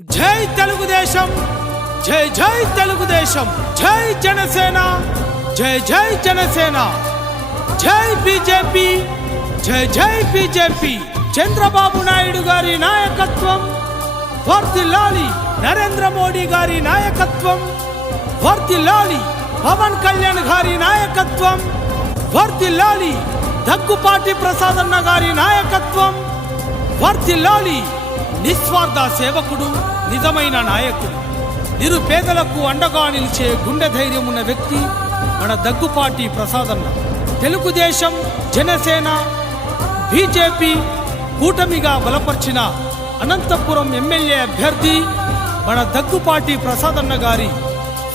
జై తెలుగుదేశం, జై జై తెలుగుదేశం, జై జనసేన, జై జై జనసేన, జై బీజేపీ, జై జై బీజేపీ. చంద్రబాబు నాయుడు గారి నాయకత్వం వర్ధిల్లాలి, నరేంద్ర మోడీ గారి నాయకత్వం వర్ధిల్లాలి, పవన్ కళ్యాణ్ గారి నాయకత్వం వర్ధిల్లాలి, దగ్గుపాటి ప్రసాదన్న గారి నాయకత్వం వర్ధిల్లాలి. నిస్వార్థ సేవకుడు, నిజమైన నాయకుడు, నిరుపేదలకు అండగా నిలిచే గుండె ధైర్యం ఉన్న వ్యక్తి మన దగ్గుపాటి ప్రసాదన్న. తెలుగుదేశం, జనసేన, బీజేపీ కూటమిగా బలపరిచిన అనంతపురం ఎమ్మెల్యే అభ్యర్థి మన దగ్గుపాటి ప్రసాదన్న గారి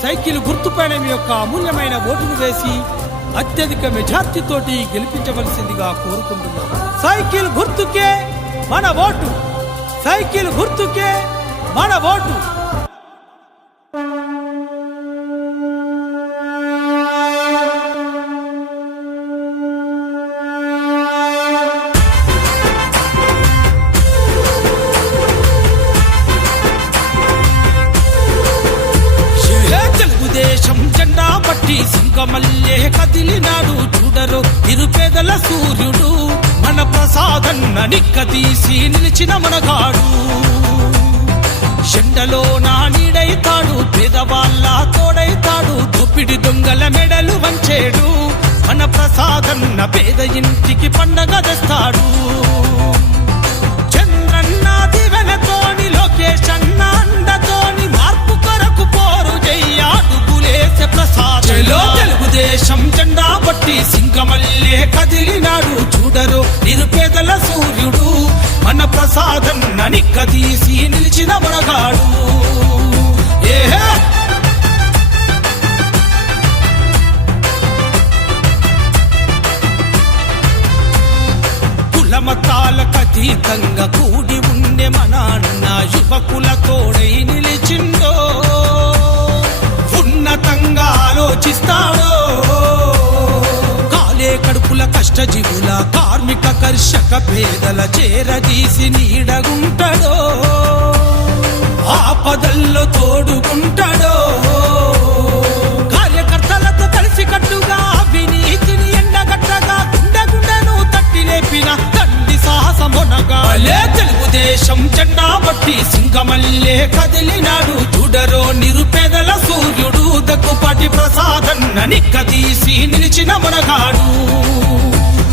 సైకిల్ గుర్తుపైన మీ యొక్క అమూల్యమైన ఓటును వేసి అత్యధిక మెజార్టీతోటి గెలిపించవలసిందిగా కోరుకుంటున్నాం. సైకిల్ గుర్తుకే మన ఓటు, సైకిల్ గుర్తుకే మన ఓటు. తెలుగుదేశం జెండా పట్టి సింగమల్లే కదిలినాడు చూడరు, నిరుపేదల సూర్యుడు మన ప్రసాదన్న నిక్కదీసి నిలిచిన మనగాడు. ఎండలో నా నీడైతాడు, పేదవాళ్ళ తోడైతాడు, దోపిడి దొంగల మెడలు వంచేడు. మన ప్రసాదన్న పేద ఇంటికి పండగ తెస్తాడు. చంద్రన్న దివెనతోని, లోకేష్ అన్న అండతోని మార్పు కొరకు పోరు చెయ్యాడు గులేసే ప్రసాద్. తెలుగుదేశం జెండా పట్టి సింగమల్లే కదిలినాడు చూడరు, నిరుపేదల సూర్యుడు మన ప్రసాదన్న నిక్కదీసి నిలిచిన మనగాడు. కులమతాలకు అతీతంగా కూడి ఉండే మన అన్న యువకుల తోడై నిలిచిందో, ఉన్నతంగా ఆలోచిస్తాడో, కడుపుల కష్టజీవుల కార్మిక కర్షక పేదల చేరదీసి నీడగుంటాడో, ఆపదల్లో తోడుకుంటాడో, కార్యకర్తలతో కలిసి కట్టుగా అవినీతిని ఎండగట్టగా గుండె గుండెను తట్టి లేపిన తండ్రి సాహసమునగా. తెలుగుదేశం జెండా బట్టి సింగమల్లే కదిలినాడు చూడరో, నిరుపేదల సూర్యుడు దగ్గుపాటి ప్రసాదన్న నిక్కదీసి నిలిచిన మనగాడు.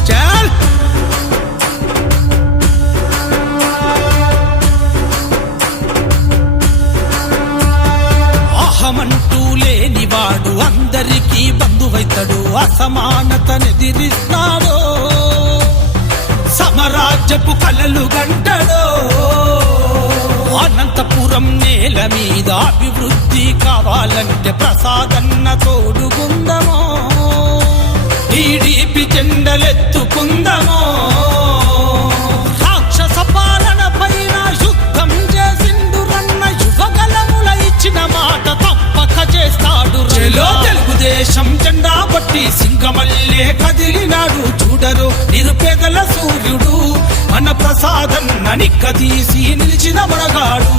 చల్ అహమంటూ లేనివాడు అందరికీ బంధువైతాడు, అసమానతనెదిరిస్తాడో, సమరాజ్యపు కలలు గంటడో. అనంతపురం నేల మీద అభివృద్ధి కావాలంటే ప్రసాదన్న తోడుకుందమో, టీడీపీ జెండలెత్తుకుందమో. రాక్షస పాలన పైన యుద్ధం చేసిండు రన్న, యువగలముల ఇచ్చిన మాట తప్పక చేస్తాడు. తెలుగుదేశం జెండా పట్టి సింగమల్లే కదిలినాడు చూడరు, నిరుపేదల సూర్యుడు మన ప్రసాదన్న నిక్కదీసి నిలిచిన మనగాడు.